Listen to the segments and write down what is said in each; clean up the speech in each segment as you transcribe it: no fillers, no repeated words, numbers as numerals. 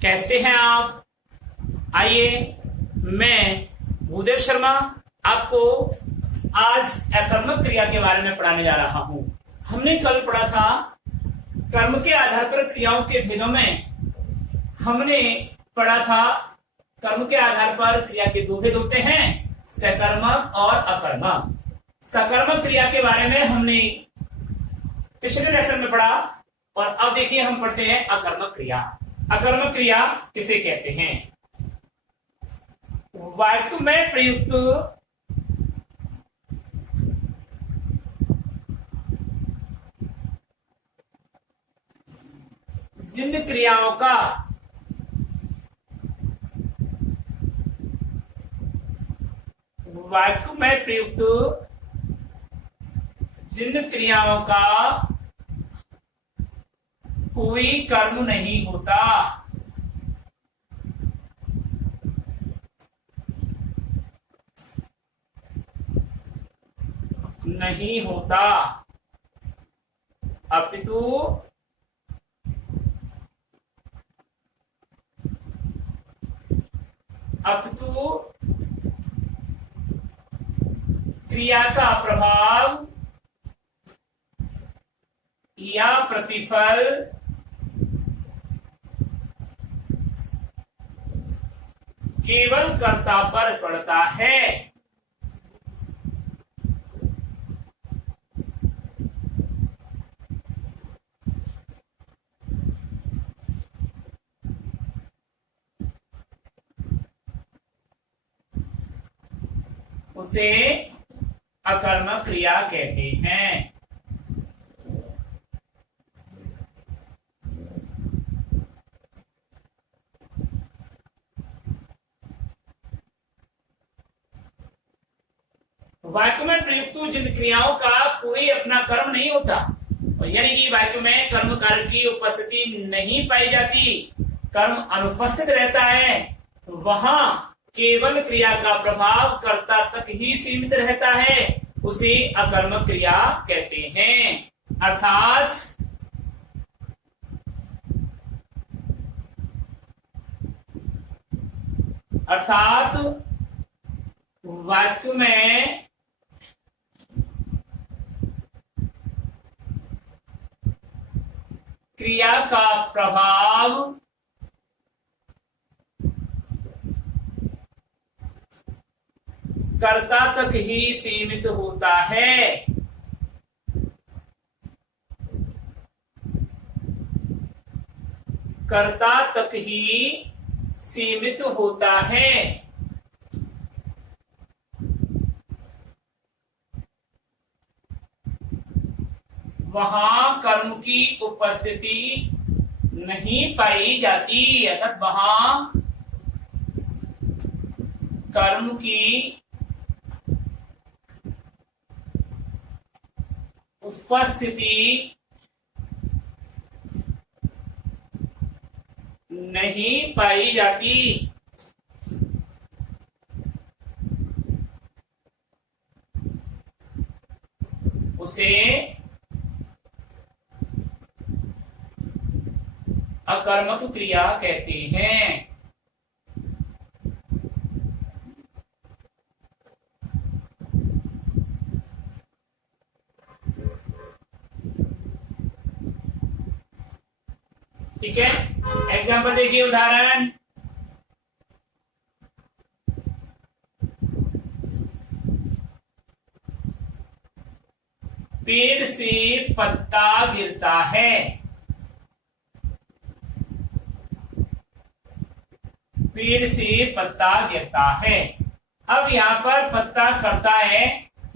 कैसे हैं आप। आइए, मैं भूदेव शर्मा आपको आज अकर्मक क्रिया के बारे में पढ़ाने जा रहा हूं। हमने कल पढ़ा था कर्म के आधार पर क्रियाओं के भेदों में। हमने पढ़ा था कर्म के आधार पर क्रिया के दो भेद होते हैं, सकर्मक और अकर्मक। सकर्मक क्रिया के बारे में हमने पिछले लेसन में पढ़ा और अब देखिए हम पढ़ते हैं अकर्मक क्रिया। अकर्मक क्रिया किसे कहते हैं? वाक्य में प्रयुक्त जिन क्रियाओं का वाक्य में प्रयुक्त जिन क्रियाओं का कोई कर्म नहीं होता, नहीं होता, अपितु क्रिया का प्रभाव या प्रतिफल केवल कर्ता पर पड़ता है। उसे अकर्मक क्रिया कहते हैं। वाक्य में प्रयुक्त जिन क्रियाओं का कोई अपना कर्म नहीं होता, और यानी कि वाक्य में कर्म कार्य की उपस्थिति नहीं पाई जाती, कर्म अनुपस्थित रहता है, वहां केवल क्रिया का प्रभाव कर्ता तक ही सीमित रहता है, उसे अकर्मक क्रिया कहते हैं। अर्थात वाक्य में क्रिया का प्रभाव कर्ता तक ही सीमित होता है। कर्ता तक ही सीमित होता है। वहां कर्म की उपस्थिति नहीं पाई जाती, अर्थात वहां कर्म की उपस्थिति नहीं पाई जाती। उसे अकर्मक क्रिया कहते हैं। ठीक है, एग्जाम्पल देखिए, उदाहरण। पेड़ से पत्ता गिरता है। पेड़ से पत्ता गिरता है। अब यहाँ पर पत्ता करता है,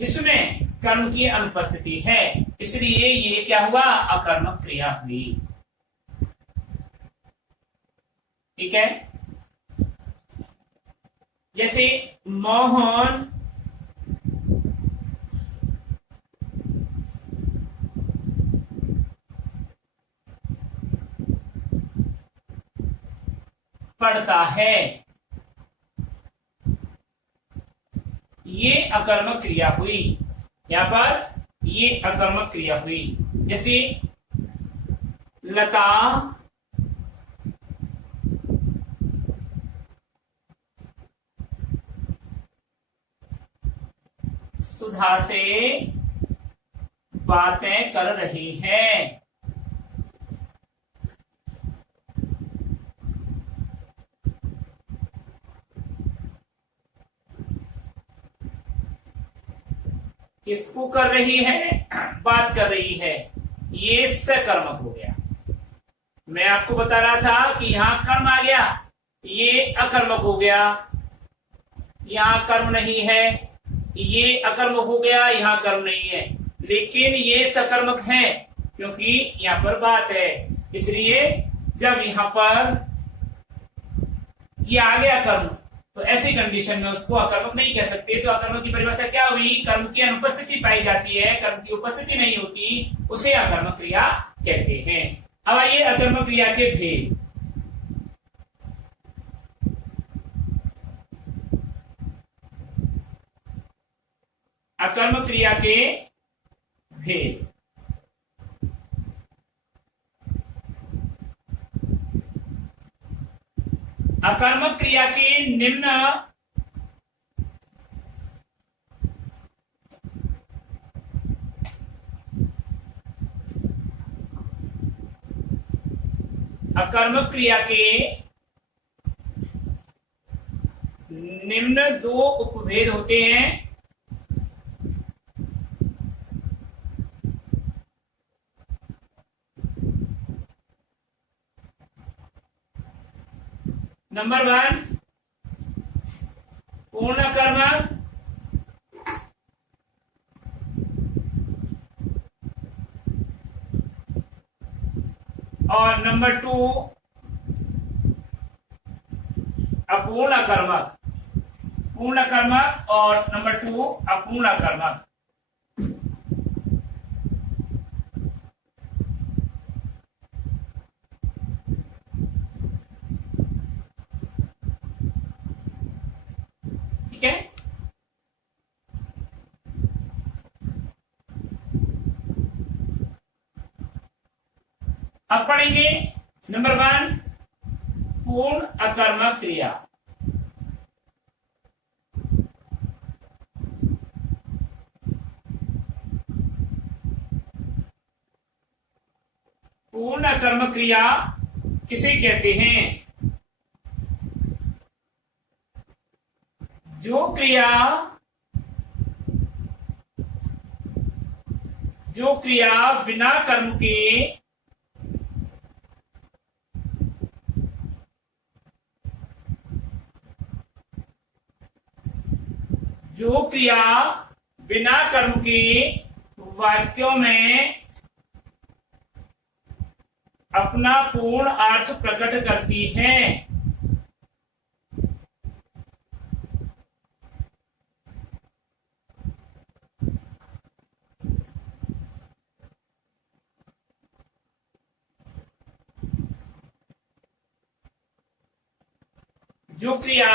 इसमें कर्म की अनुपस्थिति है, इसलिए ये क्या हुआ? अकर्मक क्रिया हुई। ठीक है, जैसे मोहन पढ़ता है, ये अकर्मक क्रिया हुई। यहां पर ये अकर्मक क्रिया हुई। जैसे लता सुधा से बातें कर रही है। किसको कर रही है? बात कर रही है। ये सकर्मक हो गया। मैं आपको बता रहा था कि यहां कर्म आ गया, ये अकर्मक हो गया। यहां कर्म नहीं है, ये अकर्म हो गया, यहां कर्म नहीं है, लेकिन ये सकर्मक है क्योंकि यहां पर बात है। इसलिए जब यहां पर ये आ गया कर्म, तो ऐसी कंडीशन में उसको अकर्मक नहीं कह सकते। तो अकर्मक की परिभाषा क्या हुई? कर्म की अनुपस्थिति पाई जाती है, कर्म की उपस्थिति नहीं होती, उसे अकर्मक क्रिया कहते हैं। अब आइए अकर्मक क्रिया के भेद। अकर्मक क्रिया के भेद। अकर्मक क्रिया के निम्न अकर्मक क्रिया के निम्न दो उपभेद होते हैं। नंबर 1 पूर्ण कर्मक, और नंबर 2 अपूर्ण कर्मक। पूर्ण कर्मक और नंबर 2 अपूर्ण कर्मक। ठीक है। अब पढ़ेंगे नंबर 1 पूर्ण अकर्मक क्रिया। पूर्ण अकर्मक क्रिया किसे कहते हैं? जो क्रिया बिना कर्म के वाक्यों में अपना पूर्ण अर्थ प्रकट करती है। जो क्रिया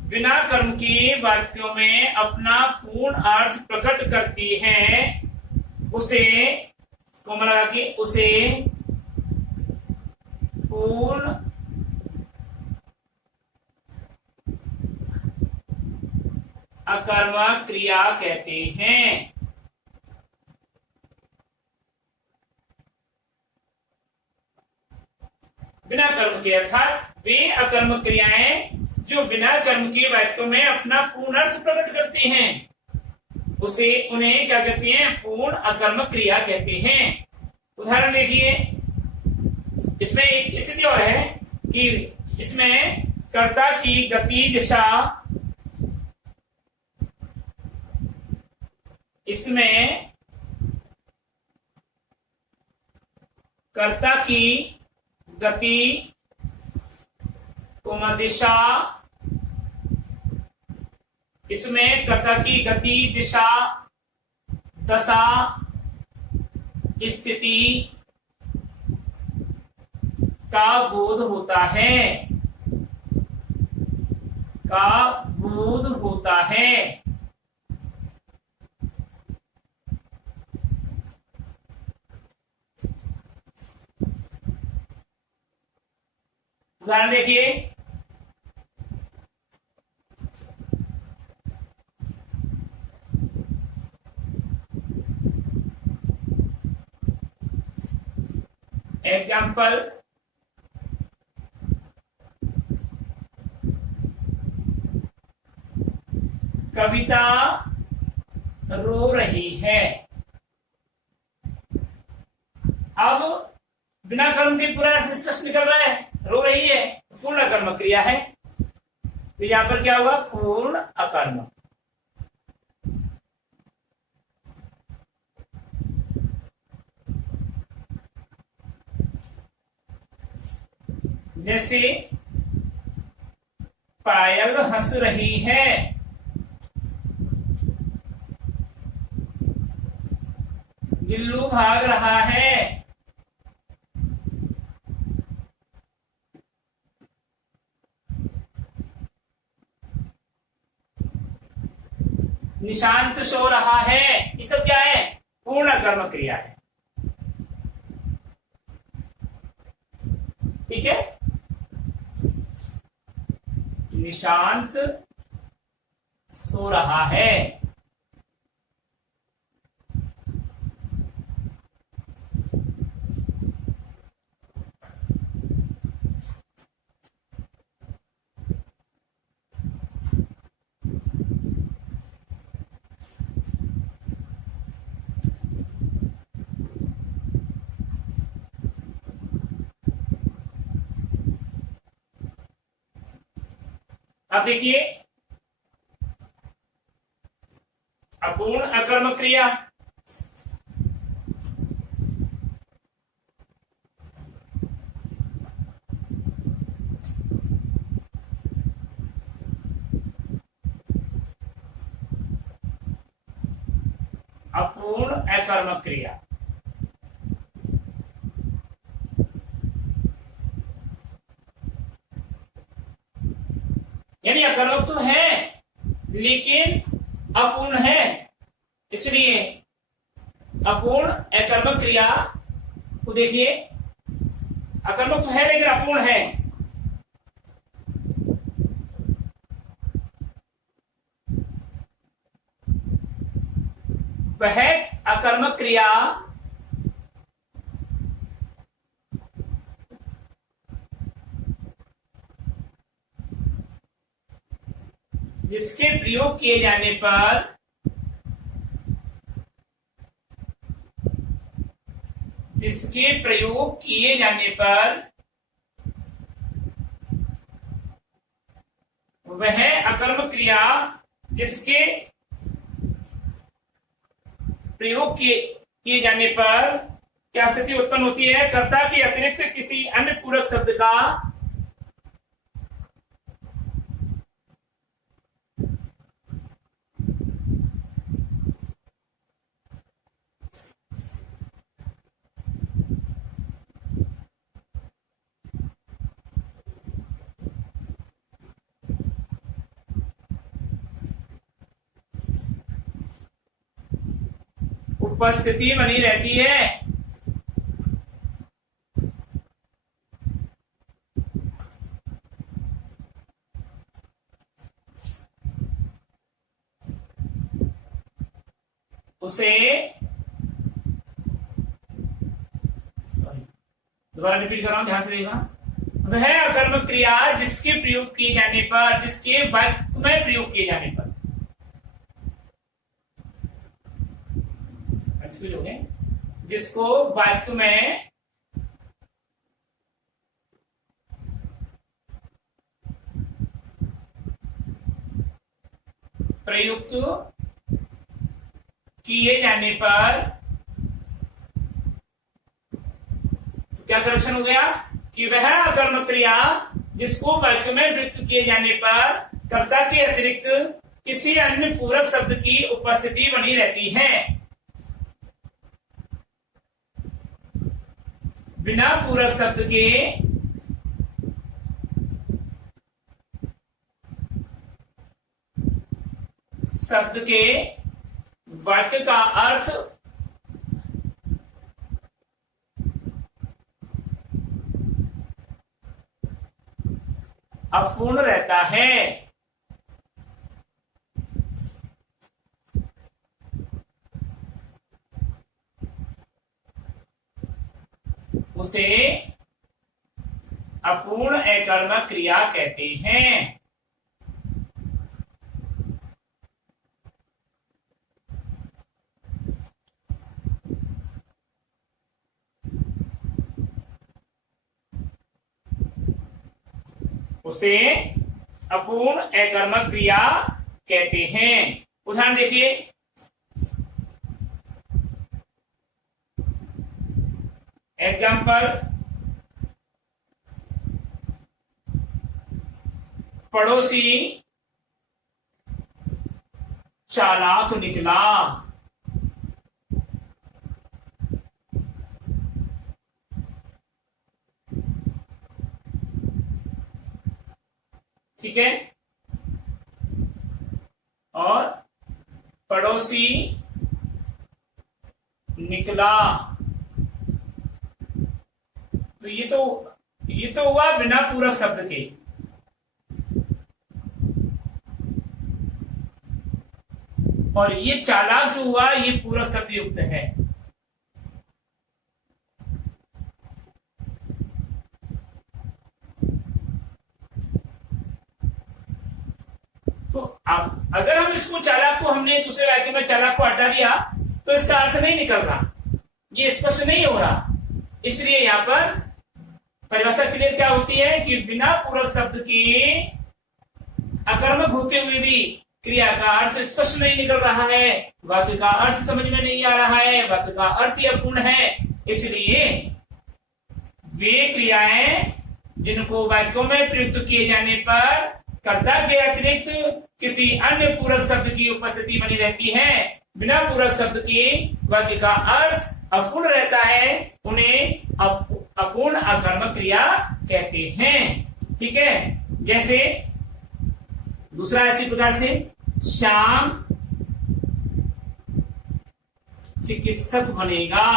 बिना कर्म के वाक्यों में अपना पूर्ण अर्थ प्रकट करती है, उसे पूर्ण अकर्मक क्रिया कहते हैं। बिना कर्म के अर्थात वे अकर्मक क्रियाएं जो बिना कर्म के वाक्यों में अपना पूर्ण अर्थ प्रकट करती हैं, उन्हें क्या कहते हैं? पूर्ण अकर्मक क्रिया कहते हैं। उदाहरण देखिए, इसमें एक स्थिति और है कि इसमें कर्ता की गति दिशा, इसमें कर्ता की गति दिशा, इसमें कर्ता की गति दिशा, दशा, स्थिति का बोध होता है, उदाहरण देखिए, एग्जाम्पल, कविता रो रही है। अब बिना कर्म के पूरा स्पष्ट निकल रहा है, रो रही है, पूर्ण अकर्मक क्रिया है। तो यहां पर क्या होगा? पूर्ण अकर्मक। जैसे पायल हंस रही है, गिल्लू भाग रहा है, निशांत सो रहा है। ये सब क्या है? पूर्ण कर्म क्रिया है। ठीक है, निशांत सो रहा है। अब देखिए, अपूर्ण अकर्मक क्रिया। अपूर्ण अकर्मक क्रिया, यानी अकर्मक तो है लेकिन अपूर्ण है, इसलिए अपूर्ण अकर्मक क्रिया को देखिए, अकर्मक तो है लेकिन अपूर्ण है। वह अकर्मक क्रिया जिसके प्रयोग किए जाने पर वह अकर्मक क्रिया जिसके प्रयोग किए जाने पर क्या स्थिति उत्पन्न होती है? कर्ता के अतिरिक्त किसी अन्य पूरक शब्द का उपस्थिति बनी रहती है। उसे दोबारा रिपीट कर रहा हूं, ध्यान से देखना। वह अकर्मक क्रिया जिसके प्रयोग किए जाने पर, जिसके वाक्य में प्रयोग किए जाने पर, हो गए, जिसको वाक्य में प्रयुक्त किए जाने पर, तो क्या करेक्शन हो गया कि वह अकर्मक क्रिया जिसको वाक्य में प्रयुक्त किए जाने पर कर्ता के अतिरिक्त किसी अन्य पूरक शब्द की उपस्थिति बनी रहती है। बिना पूरक शब्द के वाक्य का अर्थ अपूर्ण रहता है। उसे अपूर्ण अकर्मक क्रिया कहते हैं। उसे अपूर्ण अकर्मक क्रिया कहते हैं। उदाहरण देखिए, एग्जाम्पल, पड़ोसी चालाक निकला। ठीक है, और पड़ोसी निकला, तो ये तो हुआ बिना पूरक शब्द के। और ये चालाक जो हुआ ये पूरक शब्द युक्त है। तो अब अगर हम इसको चालाक को हमने दूसरे वाक्य में चालाक को हटा दिया तो इसका अर्थ नहीं निकल रहा, ये स्पष्ट नहीं हो रहा। इसलिए यहां पर परिभाषा क्लियर क्या होती है कि बिना पूरक शब्द के अकर्मक होते हुए भी क्रिया का अर्थ स्पष्ट नहीं निकल रहा है, वाक्य का अर्थ समझ में नहीं आ रहा है, वाक्य का अर्थ ही अपूर्ण है। इसलिए वे क्रियाएं जिनको वाक्यों में प्रयुक्त किए जाने पर कर्ता के अतिरिक्त किसी अन्य पूरक शब्द की उपस्थिति बनी रहती है, बिना पूरक शब्द के वाक्य का अर्थ अपूर्ण रहता है, उन्हें अपूर्ण अकर्मक क्रिया कहते हैं। ठीक है, जैसे दूसरा इसी प्रकार से, श्याम चिकित्सक बनेगा।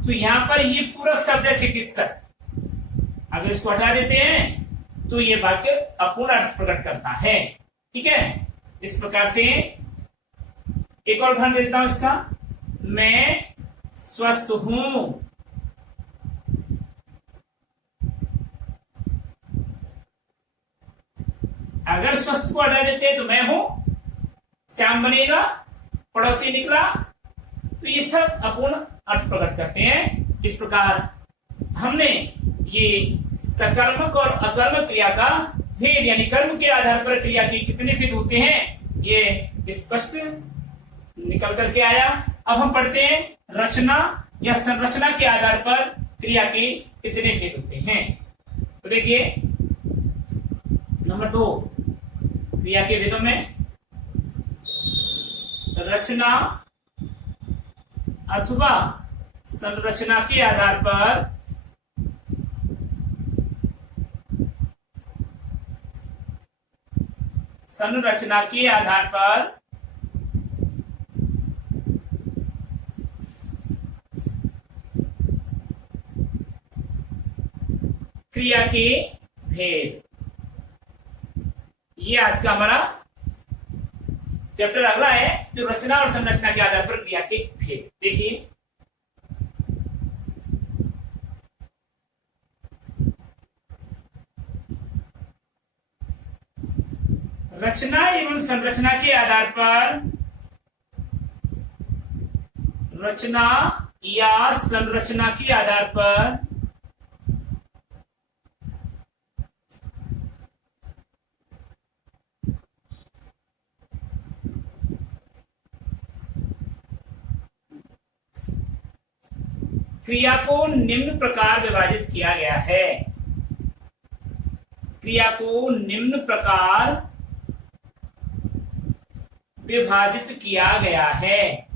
तो यहां पर ये पूरक शब्द है चिकित्सक, अगर इसको हटा देते हैं तो ये वाक्य अपूर्ण अर्थ प्रकट करता है। ठीक है, इस प्रकार से एक और उदाहरण देता हूं इसका, मैं स्वस्थ हूं। अगर स्वस्थ को हटा देते तो मैं हूं, श्याम बनेगा, पड़ोसी निकला, तो ये सब अपूर्ण अर्थ प्रकट करते हैं। इस प्रकार हमने ये सकर्मक और अकर्मक क्रिया का भेद, यानी कर्म के आधार पर क्रिया के कितने भेद होते हैं, ये स्पष्ट निकल करके आया। अब हम पढ़ते हैं रचना या संरचना के आधार पर क्रिया के कितने भेद होते हैं। तो देखिए, नंबर 2, क्रिया के भेदों में रचना अथवा संरचना के आधार पर क्रिया के भेद। ये आज का हमारा चैप्टर अगला है, जो रचना और संरचना के आधार पर क्रिया के भेद। देखिए, रचना एवं संरचना के आधार पर, रचना या संरचना के आधार पर क्रिया को निम्न प्रकार विभाजित किया गया है। क्रिया को निम्न प्रकार विभाजित किया गया है।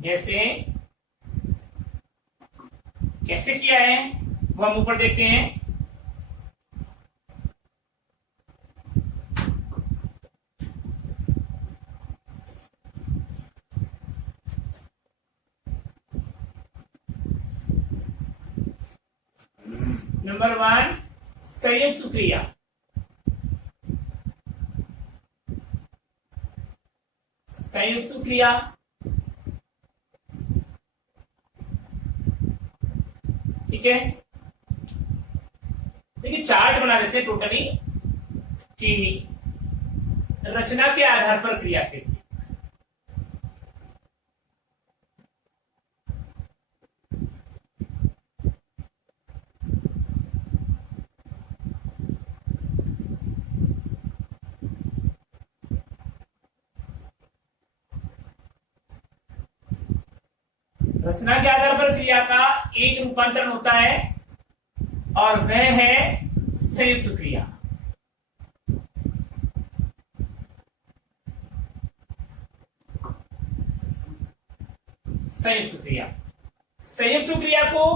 जैसे कैसे किया है वो हम ऊपर देखते हैं। नंबर 1 संयुक्त क्रिया। संयुक्त क्रिया ठीक है। देखिए चार्ट बना देते हैं टोटली कि रचना के आधार पर क्रिया के लिए। रचना के आधार पर क्रिया का एक रूपांतरण होता है और वह है संयुक्त क्रिया। संयुक्त क्रिया, संयुक्त क्रिया को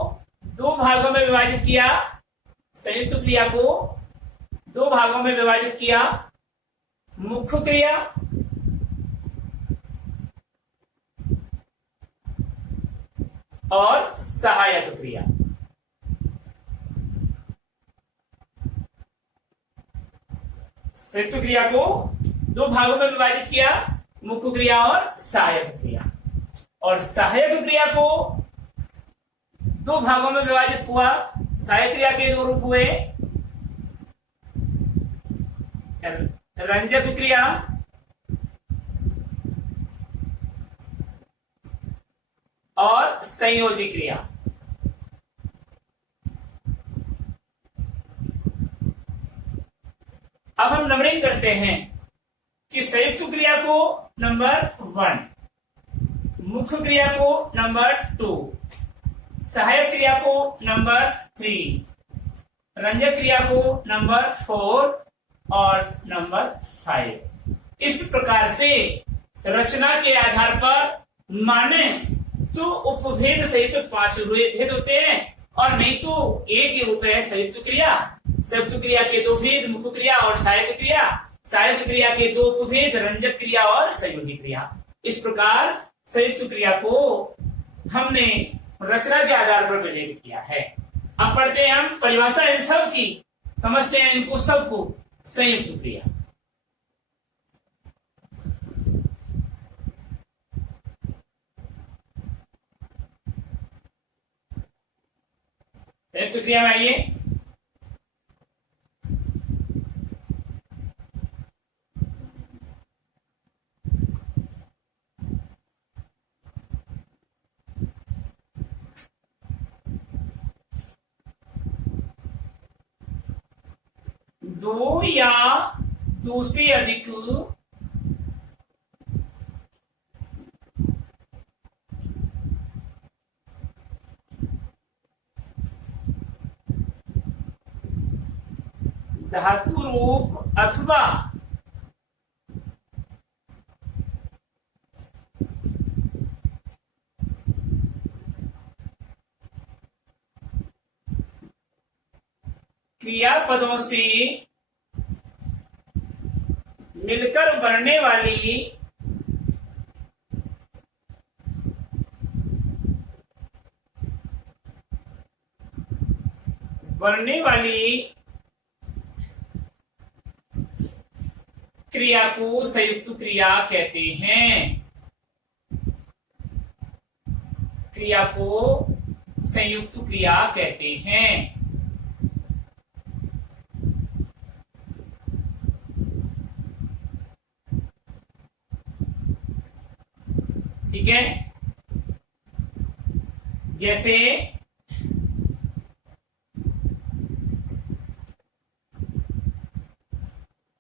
दो भागों में विभाजित किया। संयुक्त क्रिया को दो भागों में विभाजित किया, मुख्य क्रिया और सहायक क्रिया। संयुक्त क्रिया को दो भागों में विभाजित किया, मुख्य क्रिया और सहायक क्रिया। और सहायक क्रिया को दो भागों में विभाजित हुआ। सहायक क्रिया के दो रूप हुए, रंजक क्रिया और संयोजी क्रिया। अब हम नंबरिंग करते हैं कि संयुक्त क्रिया को नंबर 1, मुख्य क्रिया को नंबर 2, सहायक क्रिया को नंबर 3, रंजक क्रिया को नंबर 4 और नंबर 5। इस प्रकार से रचना के आधार पर माने तो उपभेद सहित 5 भेद होते हैं और नहीं तो एक ही रूप है संयुक्त क्रिया। संयुक्त क्रिया के दो भेद, मुख्य क्रिया और सहायक क्रिया। सहायक क्रिया के दो उपभेद, रंजक क्रिया और संयोजी क्रिया। इस प्रकार संयुक्त क्रिया को हमने रचना के आधार पर विभेद किया है। अब पढ़ते हैं हम परिभाषा इन सब की, समझते हैं इनको सबको। संयुक्त क्रिया, संयुक्त क्रिया में आइए। दो या दो से अधिक धातु रूप अथवा क्रियापदों से मिलकर बनने वाली क्रिया को संयुक्त क्रिया कहते हैं। क्रिया को संयुक्त क्रिया कहते हैं। ठीक है, जैसे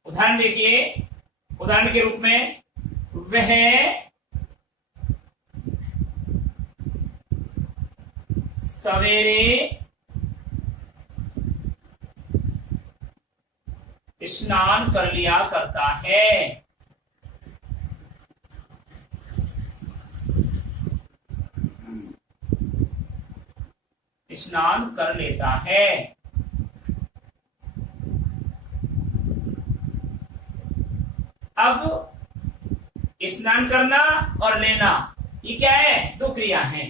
उदाहरण देखिए, उदाहरण के रूप में वह सवेरे स्नान कर लिया करता है। स्नान कर लेता है। अब स्नान करना और लेना ये क्या है? दो क्रिया हैं।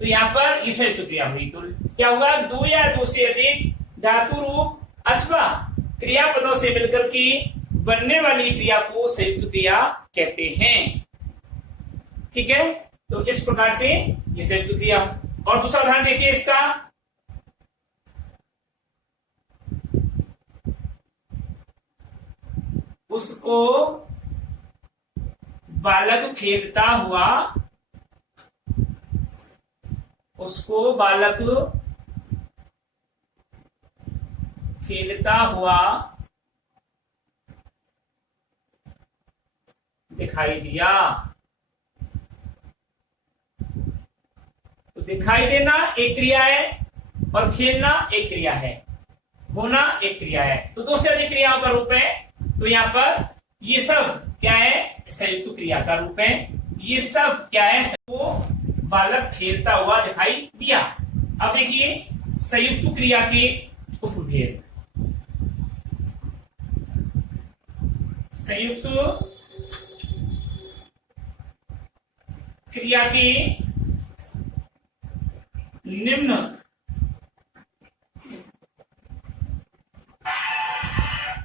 तो यहाँ पर संयुक्त क्रिया हुई। तो क्या होगा? दो या दो से अधिक धातु रूप अथवा क्रियापदों से मिलकर के बनने वाली क्रिया को संयुक्त क्रिया कहते हैं। ठीक है, तो इस प्रकार से ये संयुक्त क्रिया। और दूसरा उदाहरण देखिए इसका, उसको बालक खेलता हुआ, उसको बालक खेलता हुआ दिखाई दिया। तो दिखाई देना एक क्रिया है और खेलना एक क्रिया है, होना एक क्रिया है, तो दो से अधिक क्रियाओं का रूप है। तो यहाँ पर ये सब क्या है, संयुक्त क्रिया का रूप है। ये सब क्या है, वो बालक खेलता हुआ दिखाई दिया। अब देखिए संयुक्त क्रिया के उपभेद। संयुक्त क्रिया के निम्न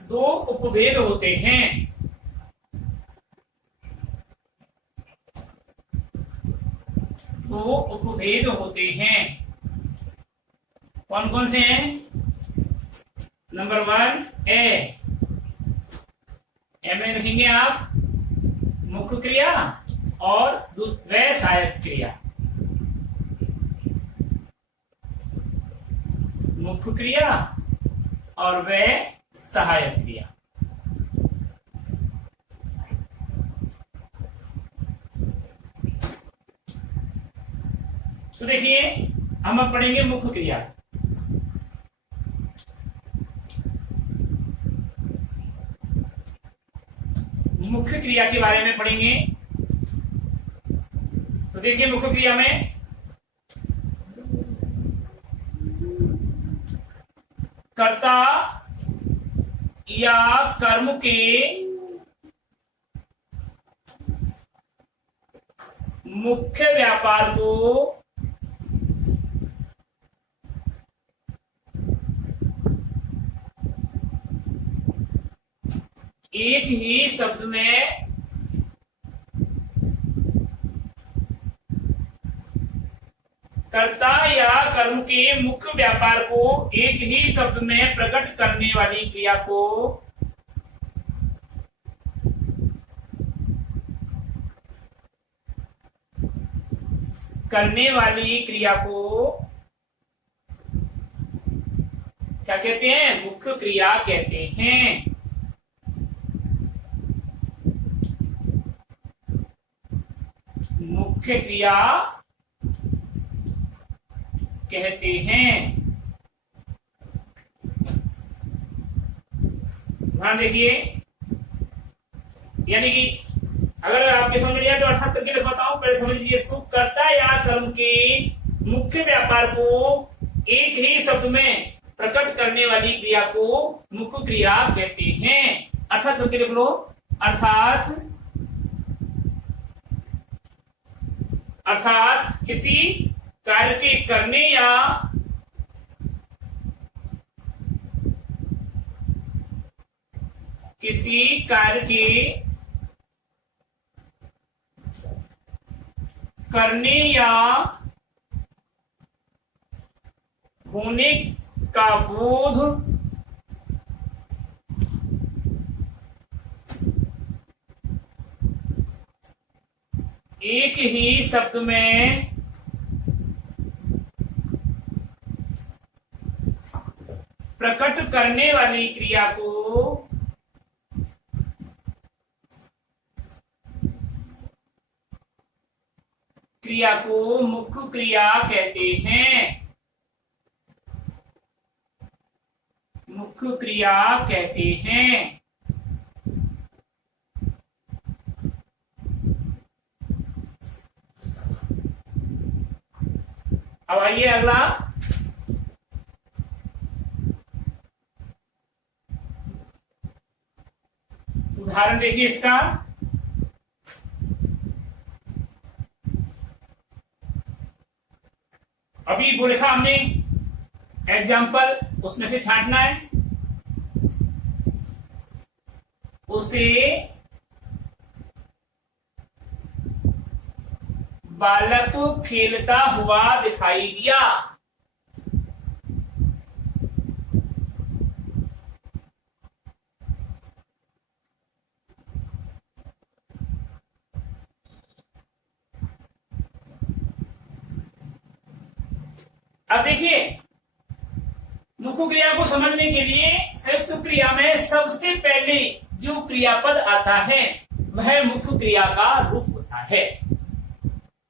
दो उपभेद होते हैं। दो उपभेद होते हैं, कौन कौन से हैं? नंबर 1 ए में लिखेंगे आप मुख्य क्रिया और वह सहायक क्रिया। मुख्य क्रिया और वह सहायक क्रिया। तो देखिए हम अब पढ़ेंगे मुख्य क्रिया। मुख्य क्रिया के बारे में पढ़ेंगे। तो देखिए मुख्य क्रिया में कर्ता या कर्म के मुख्य व्यापार को एक ही शब्द में कर्ता या कर्म के मुख्य व्यापार को एक ही शब्द में प्रकट करने वाली क्रिया को क्या कहते हैं? मुख्य क्रिया कहते हैं। मुख्य क्रिया कहते हैं। ध्यान देखिए, यानी कि अगर आपके समझ में आया तो अर्थात करके बताऊं, पहले समझ लीजिए इसको। कर्ता या कर्म के मुख्य व्यापार को एक ही शब्द में प्रकट करने वाली क्रिया को मुख्य क्रिया कहते हैं। अर्थात करके लिख लो, अर्थात किसी कार्य के करने या किसी कार्य के करने या होने का बोध एक ही शब्द में प्रकट करने वाली क्रिया को मुख्य क्रिया कहते हैं। मुख्य क्रिया कहते हैं। अब आइए अगला, उदाहरण देखिए इसका। अभी वो लिखा हमने एग्जाम्पल उसमें से छांटना है, उसे बालक खेलता हुआ दिखाई दिया। अब देखिए, मुख्य क्रिया को समझने के लिए संयुक्त क्रिया में सबसे पहले जो क्रियापद आता है वह मुख्य क्रिया का रूप होता है।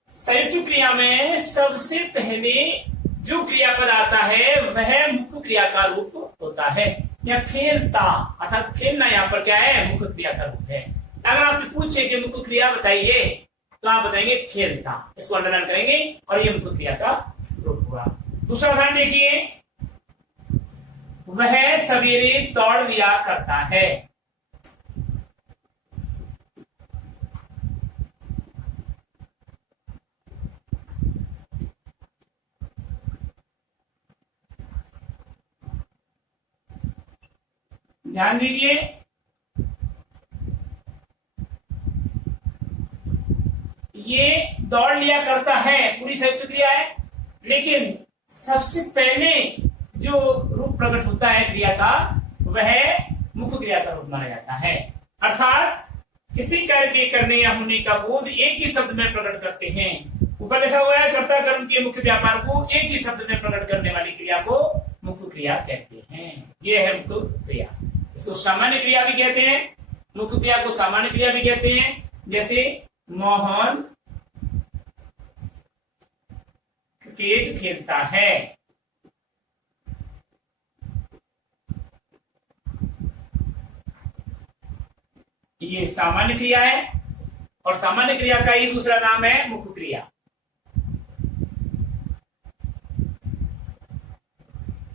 संयुक्त क्रिया में सबसे पहले जो क्रियापद आता है वह मुख्य क्रिया का रूप होता है। या खेलता, अर्थात खेलना यहाँ पर क्या है, मुख्य क्रिया का रूप है। अगर आपसे पूछे कि मुख्य क्रिया बताइए तो आप बताएंगे खेलता, इसको अंडरलाइन करेंगे और ये मुख्य क्रिया का रूप हुआ। दूसरा उदाहरण देखिए, वह सवेरे दौड़ लिया करता है। ध्यान दीजिए, ये दौड़ लिया करता है पूरी संयुक्त क्रिया है, लेकिन सबसे पहले जो रूप प्रकट होता है क्रिया का वह मुख्य क्रिया का रूप माना जाता है। अर्थात किसी कार्य के करने या होने का बोध एक ही शब्द में प्रकट करते हैं। ऊपर लिखा हुआ है, कर्ता कर्म के मुख्य व्यापार को एक ही शब्द में प्रकट करने वाली क्रिया को मुख्य क्रिया कहते हैं। यह है मुख्य क्रिया। इसको सामान्य क्रिया भी कहते हैं, मुख्य क्रिया को सामान्य क्रिया भी कहते हैं। जैसे मोहन क्रिकेट खेलता है, ये सामान्य क्रिया है और सामान्य क्रिया का ही दूसरा नाम है मुख्य क्रिया।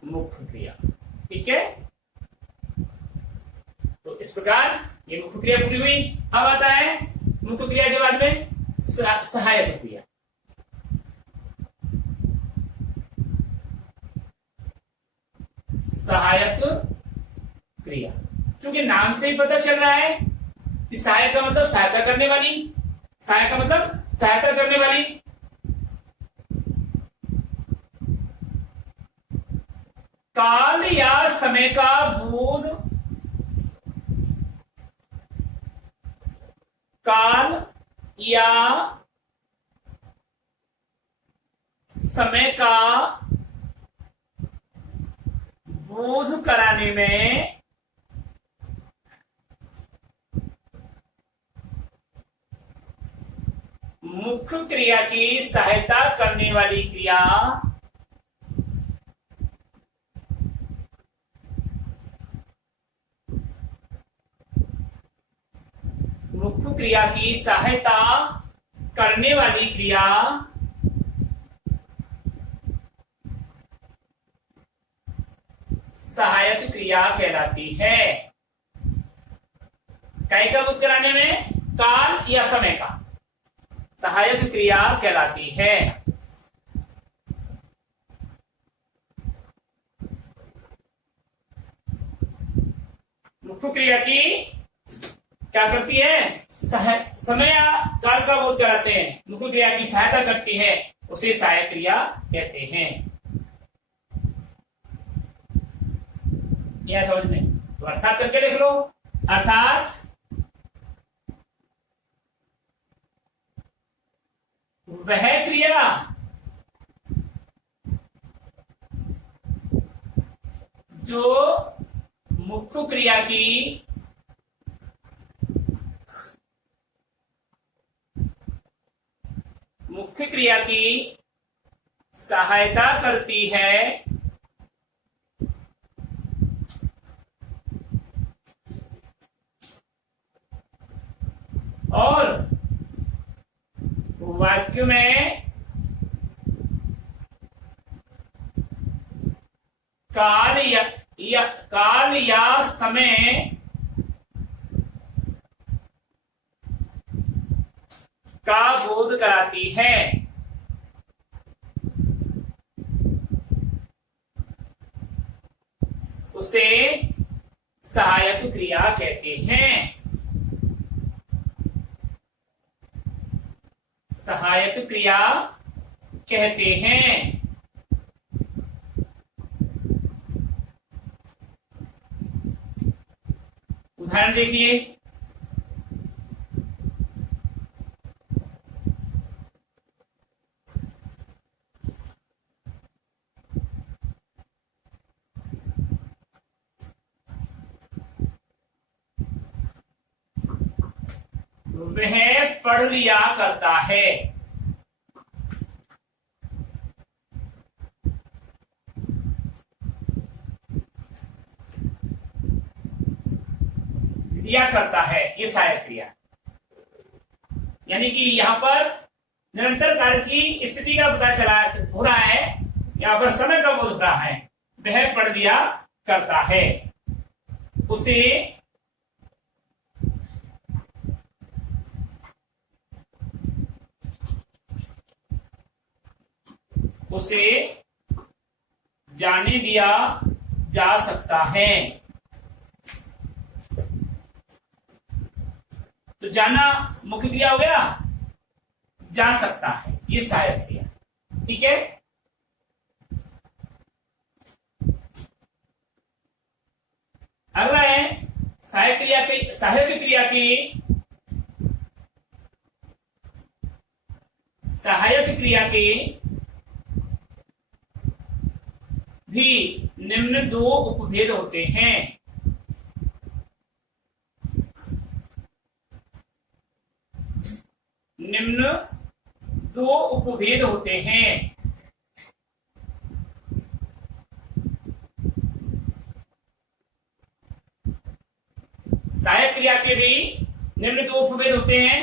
मुख्य क्रिया, ठीक है। तो इस प्रकार ये मुख्य क्रिया पूरी हुई। अब आता है मुख्य क्रिया के बाद में सहायक क्रिया। सहायक क्रिया, क्योंकि नाम से ही पता चल रहा है कि सहायक का मतलब सहायता करने वाली, सहायक का मतलब सहायता करने वाली। काल या समय का बोध, काल या समय का बोध कराने में मुख्य क्रिया की सहायता करने वाली क्रिया मुख्य क्रिया की सहायता करने वाली क्रिया सहायक क्रिया कहलाती है। काय का बोध कराने में, काल या समय का, सहायक क्रिया कहलाती है। मुख्य क्रिया की क्या करती है, समय या काल का बोध कराते हैं, मुख्य क्रिया की सहायता करती है, उसे सहायक क्रिया कहते हैं। यह समझ में, तो अर्थात करके लिख लो। अर्थात वह क्रिया जो मुख्य क्रिया की सहायता करती है और वाक्य में काल या समय का बोध कराती है। उसे सहायक क्रिया कहते हैं। सहायक क्रिया कहते हैं। उदाहरण देखिए, वह पढ़ लिया करता है। लिया करता है, ये सहायक क्रिया। यानी कि यहां पर निरंतर कार्य की स्थिति का पता चला हो रहा है, यहां पर समय का बोध हो रहा है। वह पढ़ लिया करता है। उसे जाने दिया जा सकता है। तो जाना मुख्य क्रिया हो गया, जा सकता है ये सहायक क्रिया। ठीक है, अगला है सहायक क्रिया के भी निम्न दो उपभेद होते हैं। निम्न दो उपभेद होते हैं। सहायक क्रिया के भी निम्न दो उपभेद होते हैं,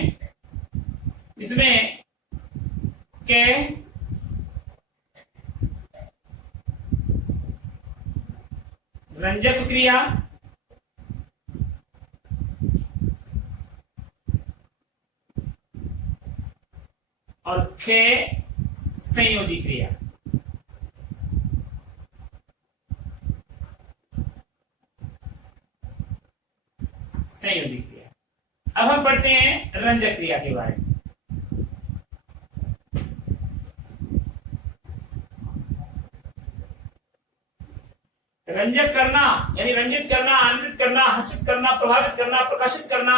जिसमें के रंजक क्रिया और खे संयोजी क्रिया। संयोजी क्रिया। अब हम पढ़ते हैं रंजक क्रिया के बारे में। रंजक करना यानी रंजित करना, आनंदित करना, हर्षित करना, प्रभावित करना, प्रकाशित करना।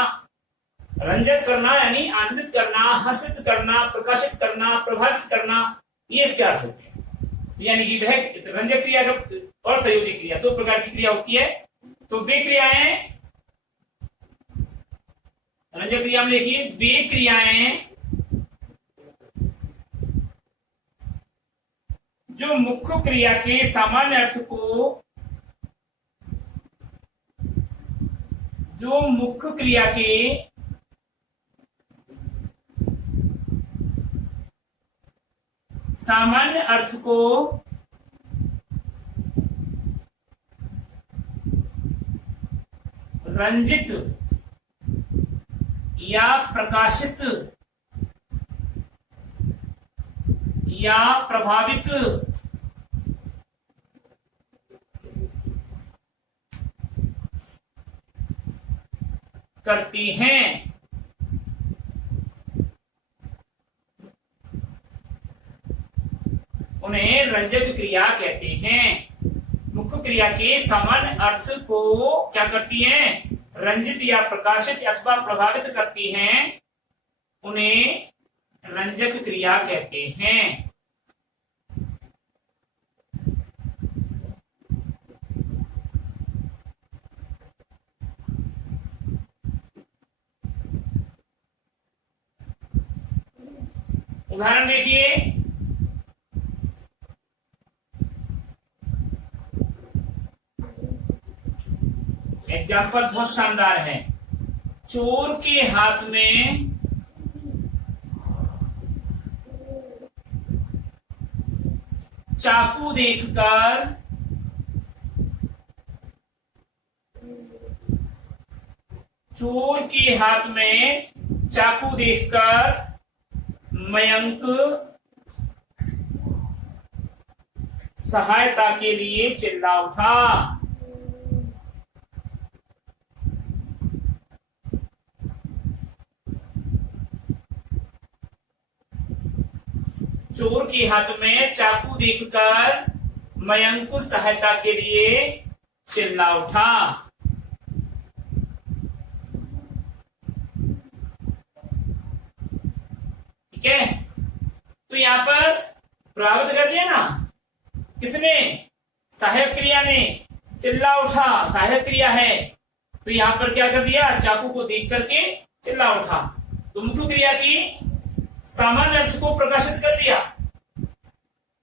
रंजक करना यानी आनंदित करना, हर्षित करना, प्रकाशित करना, प्रभावित करना, ये इसके अर्थ होते हैं। यानी कि वह रंजक क्रिया और संयोजी क्रिया दो प्रकार की क्रिया होती है। तो वे क्रियाएं, रंजक क्रिया में देखिए, वे क्रियाएं जो मुख्य क्रिया के सामान्य अर्थ को, जो मुख्य क्रिया के सामान्य अर्थ को रंजित या प्रकाशित या प्रभावित करती हैं, उन्हें रंजक क्रिया कहते हैं। मुख्य क्रिया के सामान्य अर्थ को क्या करती हैं? रंजित या प्रकाशित अथवा प्रभावित करती हैं, उन्हें रंजक क्रिया कहते हैं। उदाहरण देखिए, एग्जाम्पल बहुत शानदार है। चोर के हाथ में चाकू देखकर चोर के हाथ में चाकू देखकर मयंक सहायता के लिए चिल्ला उठा। चोर के हाथ में चाकू देखकर मयंक सहायता के लिए चिल्ला उठा। ठीक है, तो यहां पर प्रारब्ध कर दिया ना, किसने? सहायक क्रिया ने। चिल्ला उठा सहायक क्रिया है, तो यहां पर क्या कर दिया? चाकू को देख करके चिल्ला उठा। तो मुख्य क्रिया की सामान्य अर्थ को प्रकाशित कर दिया,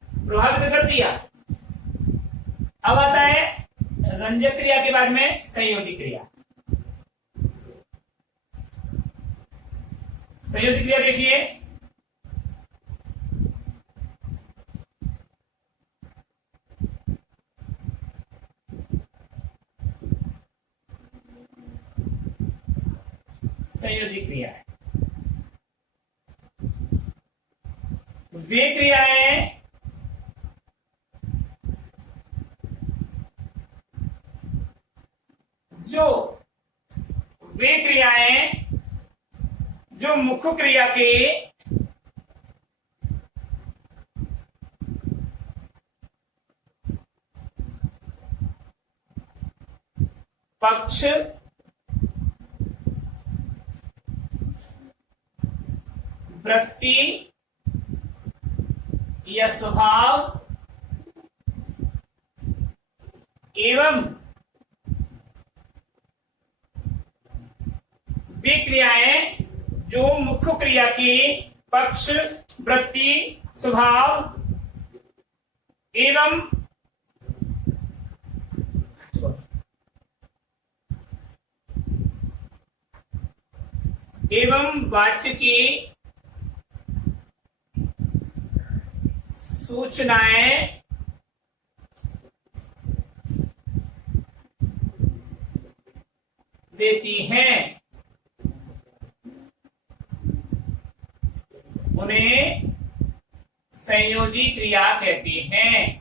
प्रभावित कर दिया। अब आता है रंजक क्रिया के बाद में संयोजी क्रिया। संयोजी क्रिया देखिए, संयोजी क्रिया है वे क्रियाएं जो मुख्य क्रिया के पक्ष वृत्ति या स्वभाव एवं वे क्रियाएं जो मुख्य क्रिया की पक्ष वृत्ति स्वभाव एवं वाच्य की सूचनाएं देती हैं, उन्हें संयोजी क्रिया कहते हैं।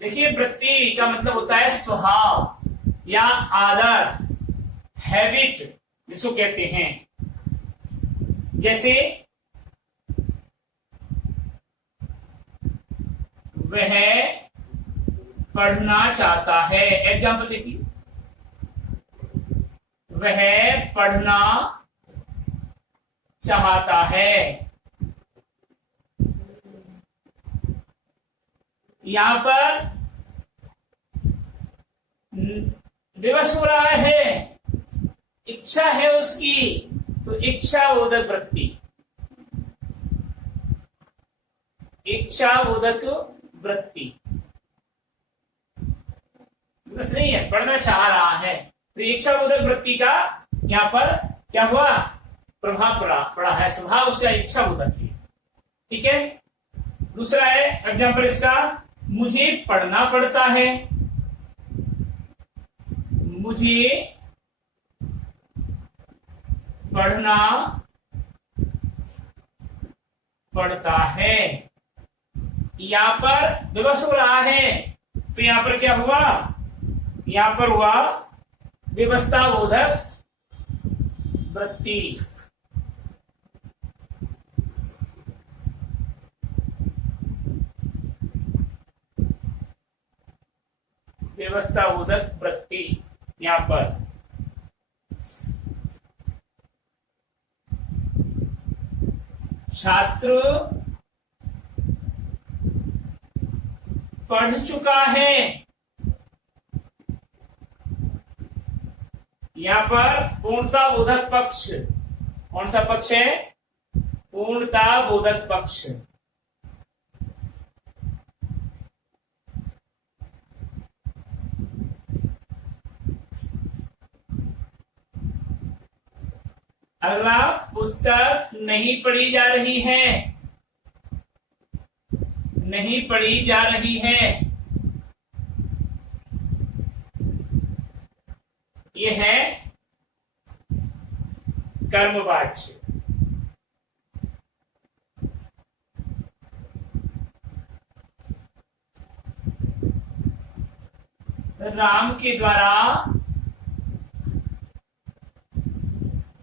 देखिए, वृत्ति का मतलब होता है स्वभाव या आदत, हैबिट जिसको कहते हैं। जैसे वह पढ़ना चाहता है, एग्जाम्पल देखिए, वह पढ़ना चाहता है। यहां पर विवश हो रहा है, इच्छा है उसकी, तो इच्छा बोधक वृत्ति, इच्छा बोधक वृत्ति बस नहीं है, पढ़ना चाह रहा है, तो इच्छा बोधक वृत्ति का यहां पर क्या हुआ? प्रभाव पड़ा है, स्वभाव उसका इच्छा बोधक है। ठीक है, दूसरा है एग्जाम्पल इसका, मुझे पढ़ना पड़ता है, मुझे पढ़ना पड़ता है। यहां पर विवश हो रहा है, तो यहां पर क्या हुआ? यहां पर हुआ विवशता बोधक वृत्ति। व्यवस्था बोधक वृत्ति यहां पर छात्र पढ़ चुका है, यहां पर पूर्णता बोधक पक्ष, कौन सा पक्ष है? पूर्णता बोधक पक्ष। अगला, पुस्तक नहीं पढ़ी जा रही है, नहीं पढ़ी जा रही है, यह है कर्मवाच्य। राम के द्वारा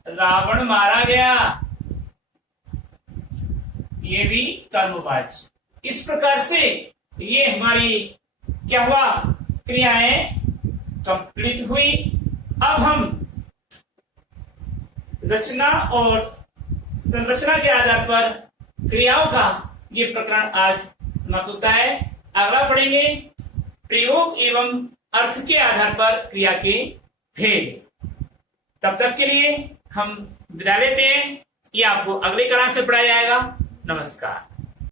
रावण मारा गया, ये भी कर्मवाच्य। इस प्रकार से ये हमारी क्या हुआ, क्रियाएं कंप्लीट हुई। अब हम रचना और संरचना के आधार पर क्रियाओं का ये प्रकरण आज समाप्त होता है। अगला पढ़ेंगे प्रयोग एवं अर्थ के आधार पर क्रिया के भेद। तब तक के लिए हम विदा लेते हैं। ये आपको अगले क्लास से पढ़ाया जाएगा। नमस्कार।